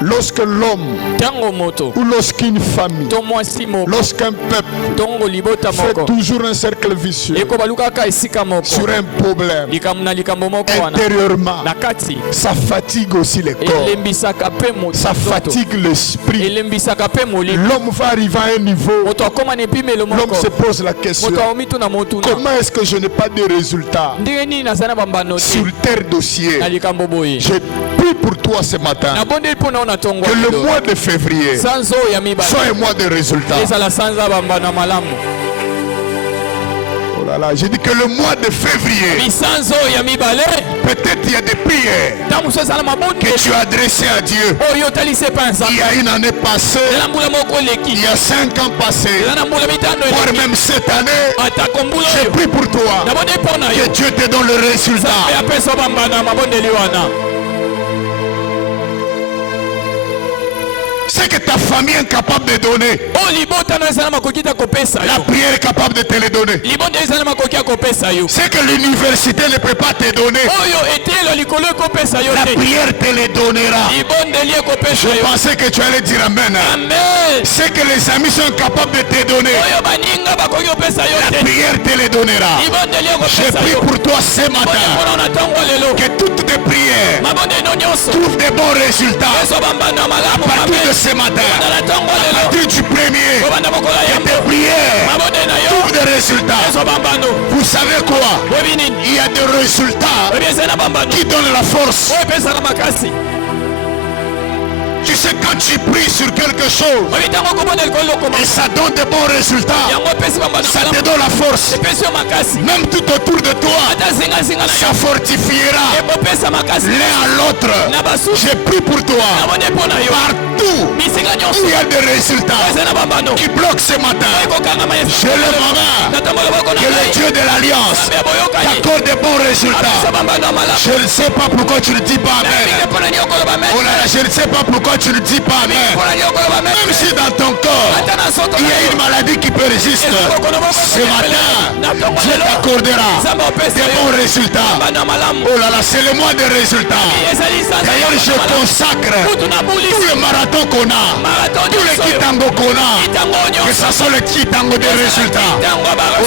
Lorsque l'homme ou lorsqu'une famille, lorsqu'un peuple fait toujours un cercle vicieux sur un problème, intérieurement, ça fatigue aussi les corps, ça fatigue l'esprit. L'homme va arriver à un niveau, l'homme se pose la question, comment est-ce que je n'ai pas de résultats sur tel dossier? Je prie pour toi ce matin que le mois de février soit un mois de résultats. Oh là là, j'ai dit que le mois de février, peut-être il y a des prières que tu as adressées à Dieu. Il y a une année passée, il y a 5 ans passés, voire même cette année. Je prie pour toi que Dieu te donne le résultat. C'est que ta famille est capable de donner. La prière est capable de te le donner. C'est que l'université ne peut pas te donner. La prière te le donnera. Je pensais que tu allais dire amen. C'est que les amis sont capables de te donner. La prière te le donnera. Je prie pour toi ce matin que toutes tes prières trouvent de bons résultats. À partir de ce matin, à partir du premier, que tes prières trouvent des résultats. Vous savez quoi? Il y a des résultats qui donnent la force. Tu sais, quand tu pries sur quelque chose et ça donne de bons résultats, ça te donne la force. Même tout autour de toi, ça fortifiera l'un à l'autre. Je prie pour toi. Partout où il y a des résultats qui bloquent ce matin, je lève ma main. Que le Dieu de l'Alliance t'accorde de bons résultats. Je ne sais pas pourquoi tu ne dis pas amen. Oh là là, je ne sais pas pourquoi tu ne dis pas amen. Même si dans ton corps il y a une maladie qui persiste, ce matin Dieu t'accordera des bons résultats. Oh là là, c'est le mois des résultats. D'ailleurs, je consacre tout le marathon qu'on a, tous les kitango qu'on a, que ce soit le kitango des résultats. Oh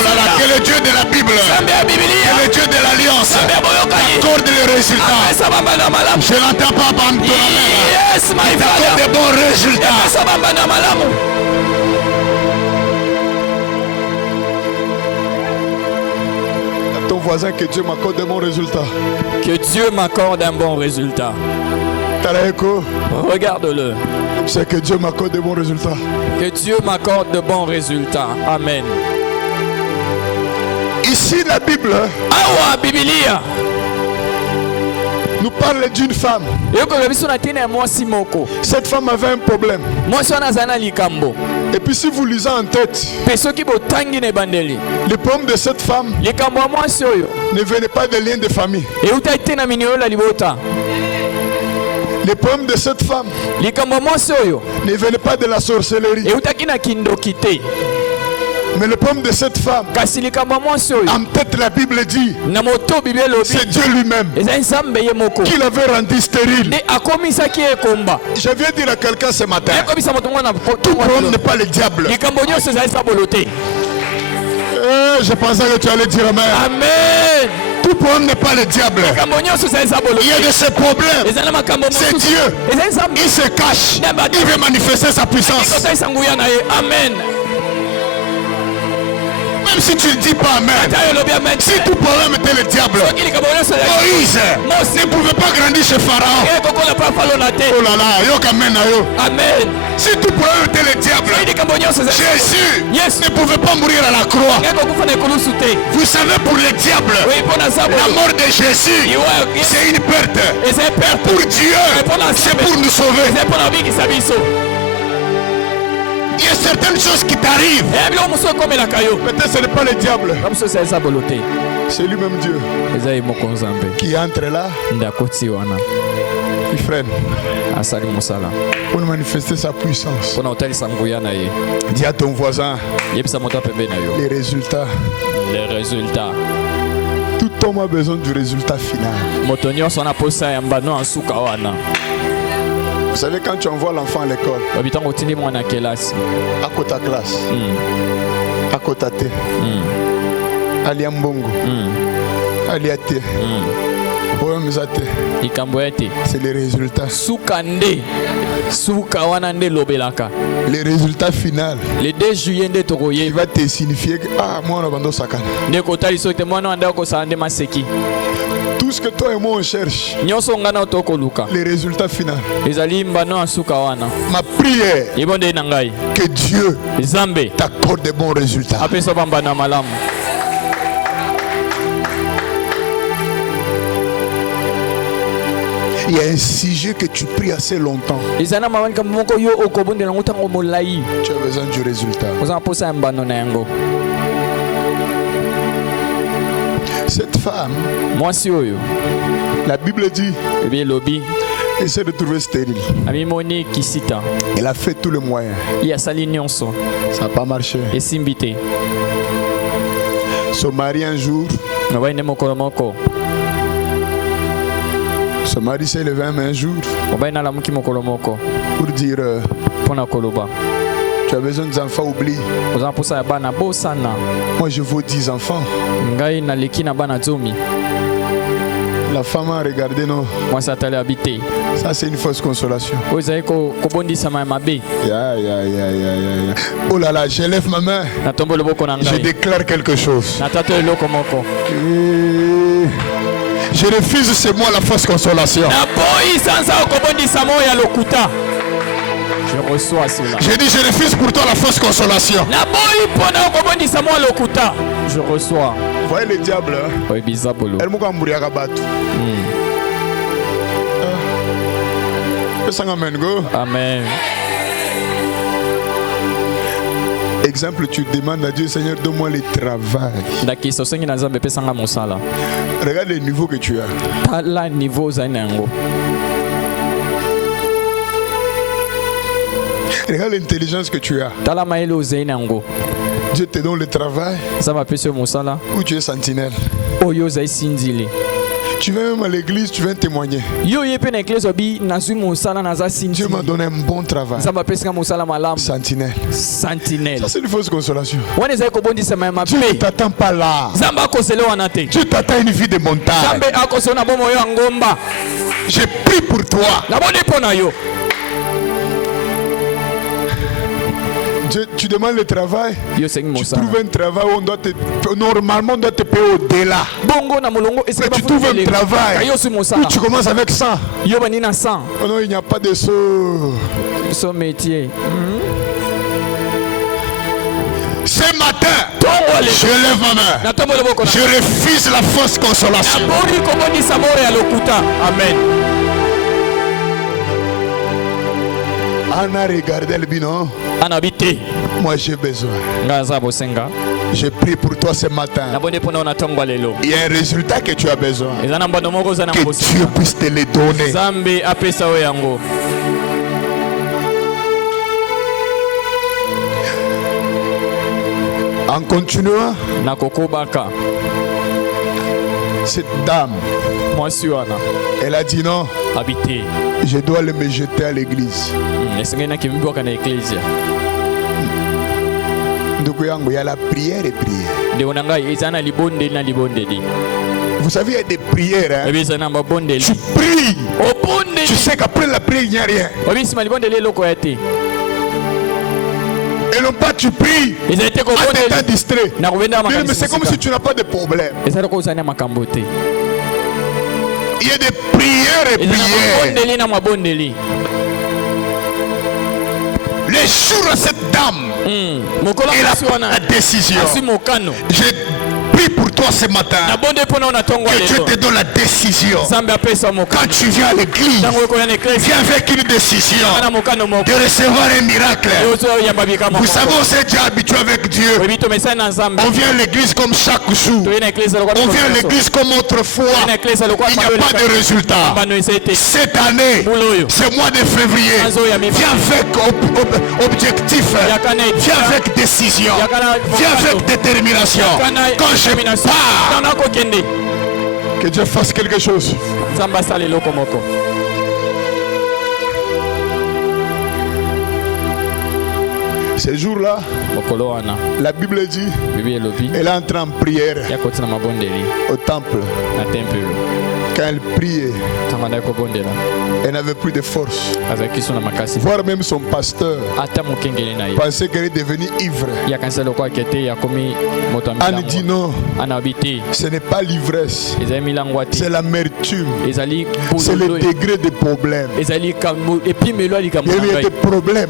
là là, que le Dieu de la Bible, que le Dieu de l'Alliance t'accorde les résultats. Je n'entends pas ton amen. T'accorde des bons résultats. Ton voisin, que Dieu m'accorde de bons résultats. Que Dieu m'accorde un bon résultat. Regarde-le. C'est que Dieu m'accorde de bons résultats. Que Dieu m'accorde de bons résultats. Amen. Ici la Bible nous parle d'une femme. Cette femme avait un problème. Et puis si vous lisez en tête, le problème de cette femme ne venait pas de lien de famille. Le problème de cette femme ne venait pas de la sorcellerie. Mais le problème de cette femme, en tête la Bible dit, c'est Dieu lui-même qui l'avait rendu stérile. Je viens dire à quelqu'un ce matin, tout problème n'est pas le diable. Je pensais que tu allais dire amen. Amen. Tout problème n'est pas le diable. Il y a de ces problèmes. C'est Dieu. Il se cache. Il veut manifester sa puissance. Amen. Même si tu ne dis pas amen, si tout problème était le diable, Moïse ne pouvait pas grandir chez Pharaon. Oh là là, amen. Si tout problème était le diable, Jésus ne pouvait pas mourir à la croix. Vous savez, pour le diable, la mort de Jésus, c'est une perte. Pour Dieu, c'est pour nous sauver. Il y a certaines choses qui t'arrivent. Peut-être ce n'est pas le diable. C'est lui-même Dieu qui entre là. Il freine pour manifester sa puissance. Dis à ton voisin les résultats. Tout homme a besoin du résultat final. Vous savez, quand tu envoies l'enfant à l'école, à côté de ta classe, à côté de ta Aliambongo, Aliate, c'est les résultats. Les résultats finaux. Le 2 juillet, il va te signifier que moi on a vendu sakana. Tout ce que toi et moi on cherche, les résultats finaux. Ma prière, que Dieu t'accorde de bons résultats. Il y a un sujet que tu pries assez longtemps. Tu as besoin du résultat. Cette femme, la Bible dit, elle s'est retrouvée stérile. Elle a fait tout le moyen. Ça n'a pas marché. Son mari un jour, son mari s'est levé un jour pour dire tu as besoin des enfants, oublie. Moi je veux 10 enfants. La femme a regardé, non. Ça c'est une fausse consolation. Oh là là, j'élève ma main. Je déclare quelque chose. Je refuse c'est moi la fausse consolation. Je reçois cela. J'ai dit je refuse pour toi la fausse consolation. Je reçois. Vous voyez le diable, hein? Amen. Exemple, tu demandes à Dieu, Seigneur, donne-moi le travail. Regarde le niveau que tu as. Regarde l'intelligence que tu as. Dieu te donne le travail. Où tu es sentinelle. Tu vas même à l'église, tu viens témoigner. Dieu m'a donné un bon travail. Sentinelle. Ça c'est une fausse consolation. Dieu ne t'attend pas là. Dieu t'attend une vie de montagne. J'ai pris pour toi. Tu demandes le travail, tu trouves un travail où normalement on doit te payer au-delà. Mais tu trouves un travail où tu commences avec 100. Oh non, il n'y a pas de ce métier. Ce matin, je lève ma main. Je refuse la fausse consolation. Amen. Anna regardait le bilan. Moi j'ai besoin. J'ai prié pour toi ce matin. Il y a un résultat que tu as besoin. Que Dieu puisse te le donner. En continuant, cette dame, elle a dit non. Je dois aller me jeter à l'église. Donc il y a la prière et prière. Vous savez, il y a des prières. Hein? Tu pries. Tu sais qu'après la prière, il n'y a rien. Et non pas tu pries. Ils étaient distrait. Mais c'est comme si tu n'as pas de problème. Il y a des prières et prières. Les jours à cette dame, elle a pris la décision. J'ai prie pour toi ce matin. Que Dieu te donne la décision. Quand tu viens à l'église, viens avec une décision de recevoir un miracle. Vous savez, on s'est déjà habitué avec Dieu. On vient à l'église comme chaque jour. On vient à l'église comme autrefois. Il n'y a pas de résultat. Cette année, ce mois de février, viens avec objectif. Viens avec décision. Viens avec détermination. Quand je pars, que Dieu fasse quelque chose. Ce jour-là, la Bible dit, elle est entrée en prière au temple. Quand elle priait, elle n'avait plus de force. Voire même son pasteur pensait qu'elle est devenue ivre. Anne dit non, ce n'est pas l'ivresse, c'est l'amertume, c'est le degré de problème. Il y a des problèmes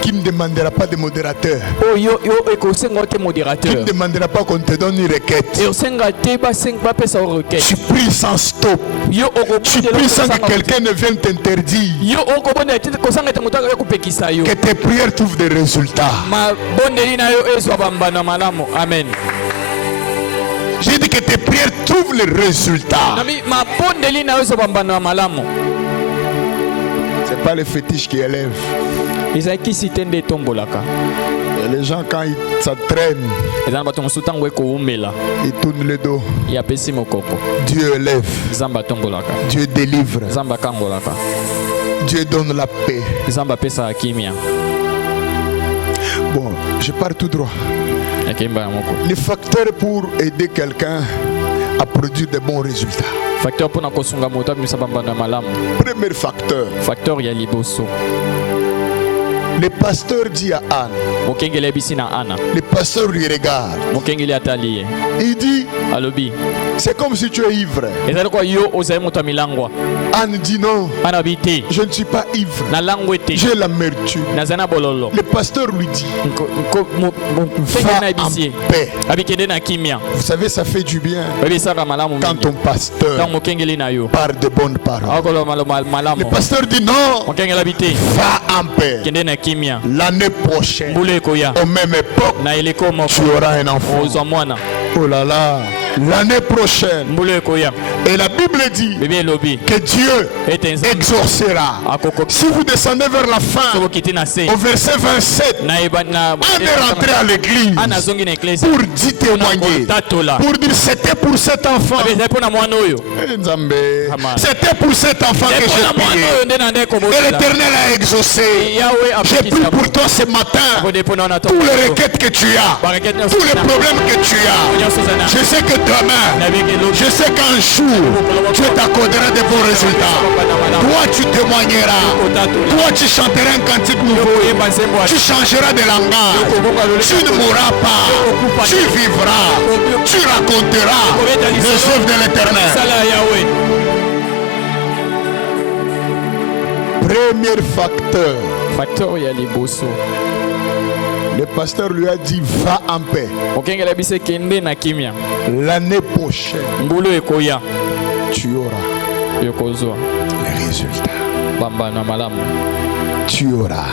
qui ne demandera pas de modérateur, qui ne demandera pas qu'on te donne une requête. Tu pries sans stop, tu pries sans que quelqu'un ne vienne t'interdire, que tes prières trouvent des résultats. Amen. J'ai dit que tes prières trouvent les résultats. C'est pas le fétiche qui élève. Et les gens, quand ils s'entraînent, ils tournent le dos. Dieu élève, Dieu délivre, Dieu donne la paix. Bon, je pars tout droit. Les facteurs pour aider quelqu'un à produire de bons résultats. Premier facteur. Le pasteur dit à Anne. Le pasteur lui regarde. Il dit, c'est comme si tu es ivre. Anne dit non, je ne suis pas ivre, j'ai l'amertume. Le pasteur lui dit, va en paix. Vous savez, ça fait du bien quand ton pasteur parle de bonnes paroles. Le pasteur dit non, va en paix. L'année prochaine, au même époque, tu auras un enfant. Oh là là, l'année prochaine. Et la Bible dit que Dieu exaucera. Si vous descendez vers la fin, au verset 27, on est rentré à l'église pour dire témoigner, pour dire c'était pour cet enfant. C'était pour cet enfant que j'ai prié. Et l'Éternel a exaucé. J'ai pris pour toi ce matin tous les requêtes que tu as, tous les problèmes que tu as. Je sais que demain, je sais qu'un jour, Dieu t'accordera de bons résultats. Toi, tu témoigneras. Toi, tu chanteras un cantique nouveau. Tu changeras de langage. Tu ne mourras pas. Tu vivras. Tu raconteras les œuvres de l'Éternel. Premier facteur. Le pasteur lui a dit va en paix. L'année prochaine, tu auras les résultats. Tu auras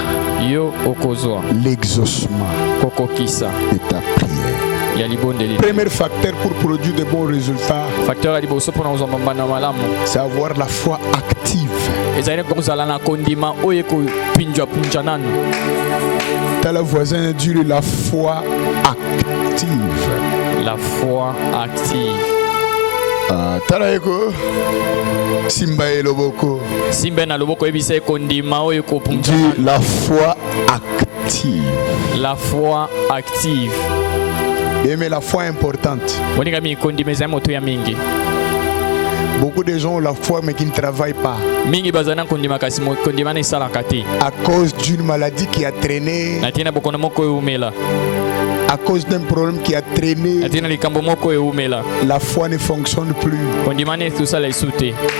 l'exaucement de ta prière. Premier facteur pour produire de bons résultats, c'est avoir la foi active. T'as le voisin dit la foi active. La foi active. Talaeko Simba et Loboko. Simba na Loboko ebise kondima oyo ko punja. La foi active. La foi active. Mais la foi importante. Monika mi kondima za moto ya mingi. Beaucoup de gens ont la foi mais qui ne travaillent pas. Mingi bazana kondima kasi kondima ne sala kati. À cause d'une maladie qui a traîné. Na tina bokono moko umela. À cause d'un problème qui a traîné, la foi ne fonctionne plus.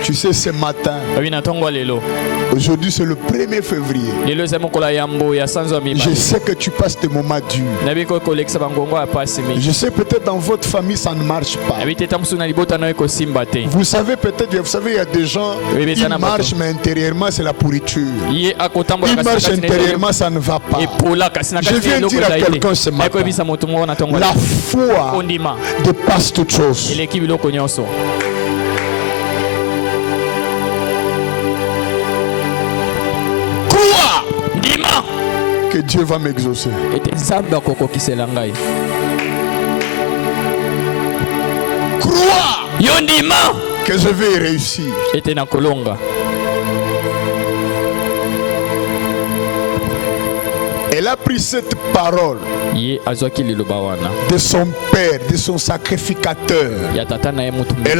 Tu sais, ce matin, aujourd'hui c'est le 1er février. Je sais que tu passes des moments durs. Je sais peut-être dans votre famille ça ne marche pas. Vous savez peut-être, il y a des gens qui marchent mais intérieurement c'est la pourriture. Ils marchent intérieurement, ça ne va pas. Je viens dire à quelqu'un ce matin, la foi dépasse toute chose. Crois que Dieu va m'exaucer. Crois que je vais réussir. Elle a pris cette parole de son père, de son sacrificateur. Elle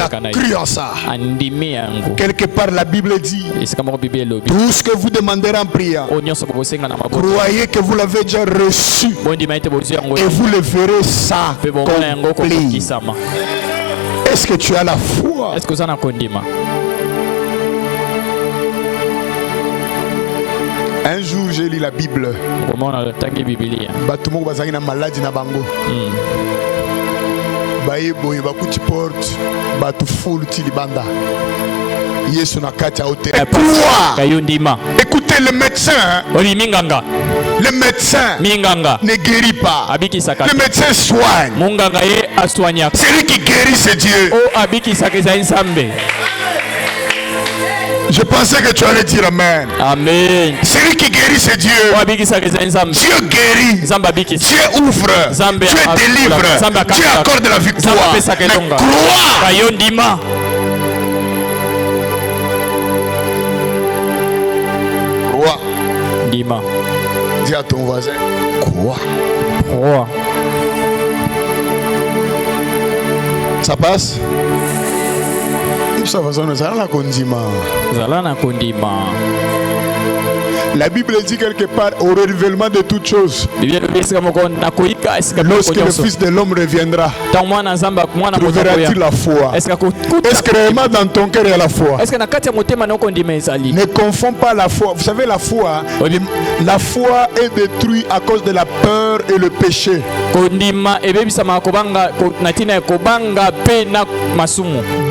a cru en ça. Quelque part la Bible dit, tout ce que vous demanderez en priant, croyez que vous l'avez déjà reçu et vous le verrez ça accompli. Est-ce que tu as la foi? Un jour j'ai lu la Bible. Batumo bazaki na maladie na bango. Baye boye bakuti porte batu full ti libanda. Yesu na kati a hôtel. Écoutez le médecin. Le médecin ne guérit pas. Le médecin soigne. Celui qui guérit c'est Dieu. Je pensais que tu allais dire Amen. Amen. Celui qui guérit, c'est Dieu. Dieu guérit. Dieu ouvre. Dieu délivre. Dieu accorde la victoire. Mais crois. Crois. Dis à ton voisin. Crois. Ça passe? La Bible dit quelque part au renouvellement de toutes choses. Lorsque le Fils de l'homme reviendra, trouveras-tu la foi? Est-ce que réellement dans ton cœur il y a la foi? Ne confonds pas la foi. Vous savez, la foi est détruite à cause de la peur et le péché.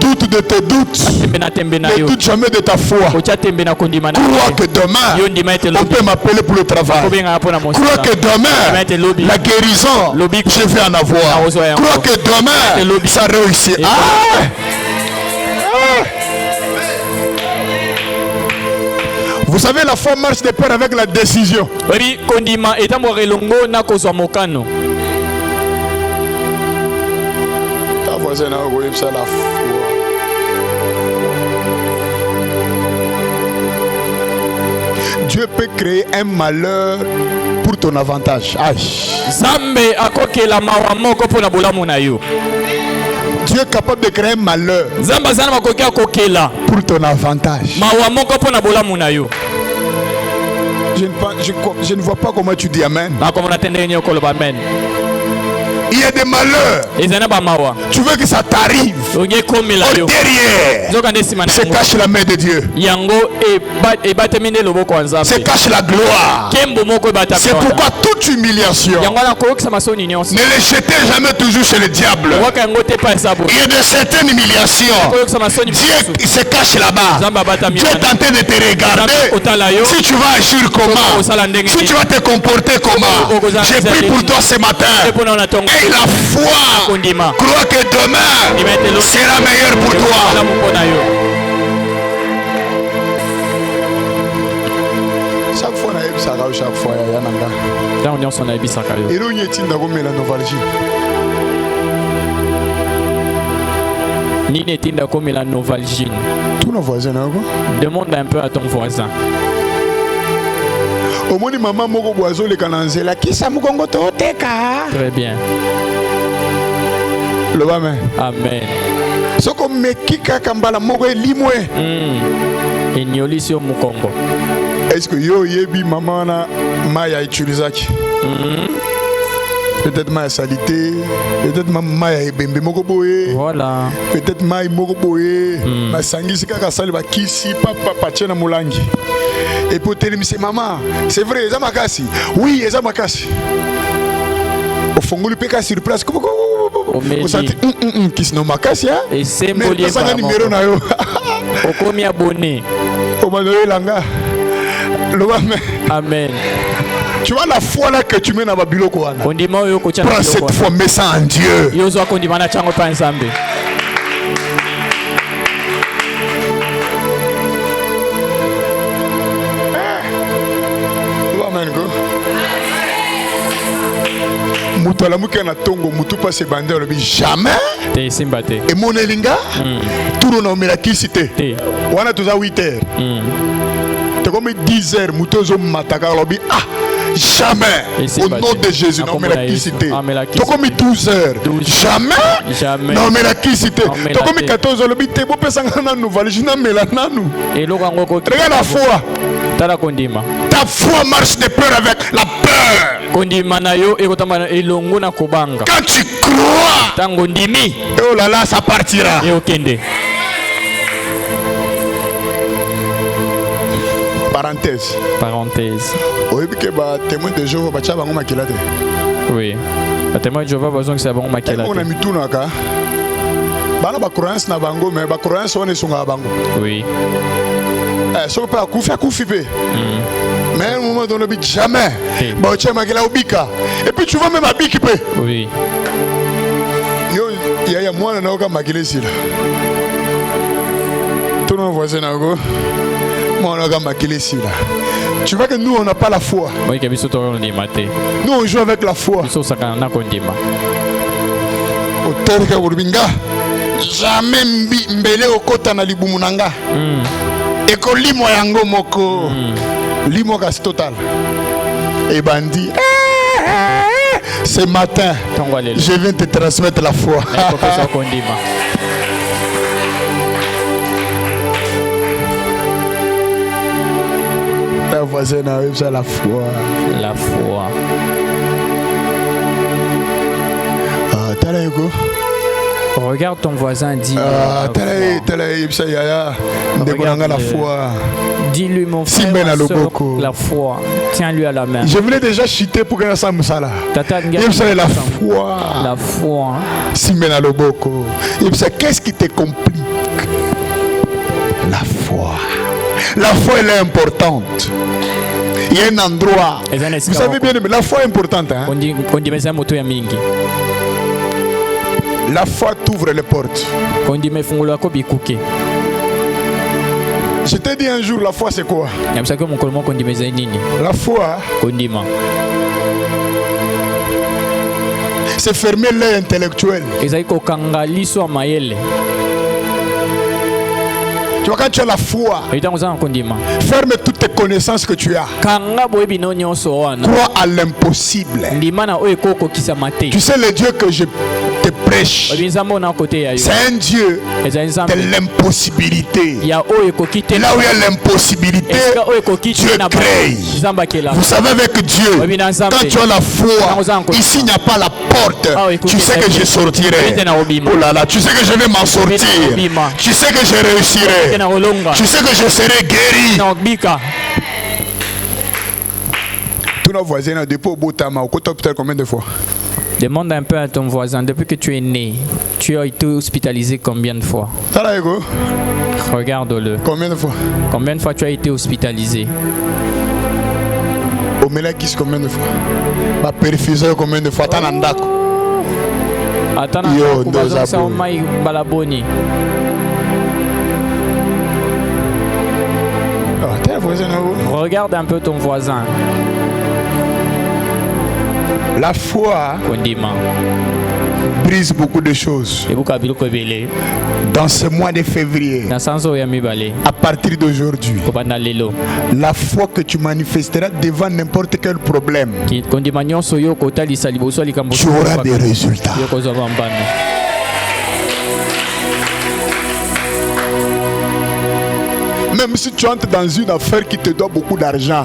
Doute de tes doutes. Ne doute jamais de ta foi. Crois que demain on peut m'appeler pour le travail. Crois que demain la guérison je vais en avoir. Crois que demain ça réussit. Vous savez, la foi marche de pair avec la décision. Ta voisine a envoyé ça la foi. Dieu peut créer un malheur pour ton avantage. Dieu est capable de créer un malheur pour ton avantage. Je ne vois pas comment tu dis Amen. Il y a des malheurs. Tu veux que ça t'arrive. Au derrière se cache la main de Dieu. Se cache la gloire. C'est pourquoi toute humiliation, ne les jetez jamais toujours chez le diable. Il y a de certaines humiliations. Dieu se cache là-bas. Dieu est en train de te regarder. Si tu vas agir comment, si tu vas te comporter comment. J'ai pris pour toi ce matin. Et la foi, crois que demain sera meilleur pour toi. Chaque fois, chaque fois, tous nos voisins. Demande un peu à ton voisin. Très bien. Amen. Est-ce que yo yebi maman na maya utilisaki? Peut-être ma salité, peut-être ma ebembe moko boye. Voilà. Peut-être ma moko boye. Ma sangisi kaka sali ba kisi papa pachena mulangi. Et pour te dire maman, c'est vrai, ça m'a cassé. Oui, ça m'a cassé. Au fond, le péka sur place. Vous sentez qui se nomme cassé. Et c'est mon numéro na yo. Au combien abonné? Au manoé langa. Amen. Tu vois la foi là que tu mets dans Babylone. Prends cette foi, mets ça en Dieu. Jamais. Et mon elinga, tout le monde qui cité. On a tous à 8 heures. C'est comme 10 heures, moutozo mataka lobi. Ah, Jamais. Au nom de Jésus. Non, mais la qui cité. Tu comme 12 heures. Jamais. Non, mais la qui cité. Tu comme 14 heures. Le bité, vous pouvez s'en nous valer. Je n'en mets la nanou. Regarde la foi. Ta foi marche de peur avec la peur. Quand tu crois, oh là là, ça partira. Parenthèse. Oui, témoin de Jéhovah, oui. Témoin de Jéhovah, besoin que c'est bon maquillage. On a mis tout naka. Bana ba croyance na bango, mais ba croyance on est sur la bango. Oui. So pas koufi pe. Mais à un moment donné, jamais. Bah tu as la ubika. Et puis tu vas même à biki pe. Oui. Yo, il y a moi na oka makile sila. Tout nos voisins na go. Moi on a makile sila. Tu vois que nous on n'a pas la foi. Oui, que biso to on dit maté. Nous on joue avec la foi. Biso saka na kondima. Auteur ka urbinga. Jamais mbele okota na libumu nanga. Eko limo yango moko. Limo gas total. Et bandi. Ce matin, je viens te transmettre la foi. La voisine arrive, c'est la foi. La foi. T'as l'air quoi? Regarde ton voisin, dis. La foi. Dis-lui mon frère, la foi. Tiens-lui à la main. Je voulais déjà chuter pour que ça me soit là. La foi. La foi. Simena Loboko. Qu'est-ce qui te complique? La foi. La foi, elle est importante. Il y a un endroit. Vous savez bien, la foi est importante. Hein? La foi t'ouvre les portes. Je t'ai dit un jour, la foi c'est quoi? La foi, c'est fermer l'œil intellectuel. Tu vois, quand tu as la foi, ferme toutes tes connaissances que tu as. Crois à l'impossible. Tu sais, le Dieu que je te prêche, c'est un Dieu de l'impossibilité. Là où il y a l'impossibilité, Dieu crée. Vous savez, avec Dieu, quand tu as la foi, ici il n'y a pas la porte. Tu sais que je sortirai. Oh là là, tu sais que je vais m'en sortir. Tu sais que je réussirai. Tu sais que je serai guéri. Tous nos voisins, depuis au Botama, au côté hôpital, combien de fois? Demande un peu à ton voisin, depuis que tu es né, tu as été hospitalisé combien de fois? Regarde-le. Combien de fois? Combien de fois tu as été hospitalisé? Au Mélakis, combien de fois? Ma perfuseur, combien de fois? Tanandako. Yo, Balaboni. Regarde un peu ton voisin. La foi brise beaucoup de choses. Dans ce mois de février, à partir d'aujourd'hui, la foi que tu manifesteras devant n'importe quel problème, tu auras des résultats. Même si tu entres dans une affaire qui te doit beaucoup d'argent,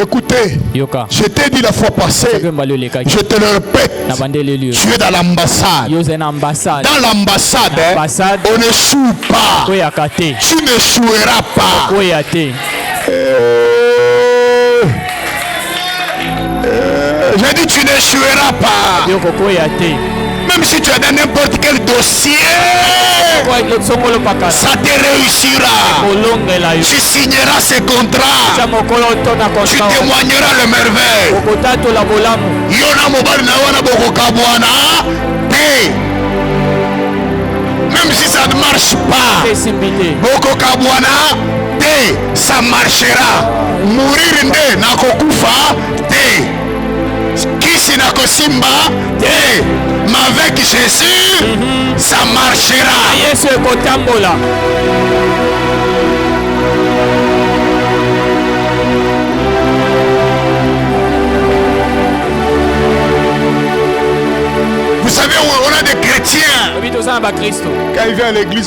écoutez, je t'ai dit la fois passée, je te le répète, tu es dans l'ambassade. Dans l'ambassade, on n'échoue pas. Tu n'échoueras pas. J'ai dit tu n'échoueras pas. Même si tu es dans n'importe quel dossier, ça te réussira. Tu signeras ces contrats. Tu témoigneras le merveille. Même si ça ne marche pas, ça marchera. Mourir nde nakokufa te. Kisi nakosimba te. Mais avec Jésus, ça marchera. Quand il vient à l'église,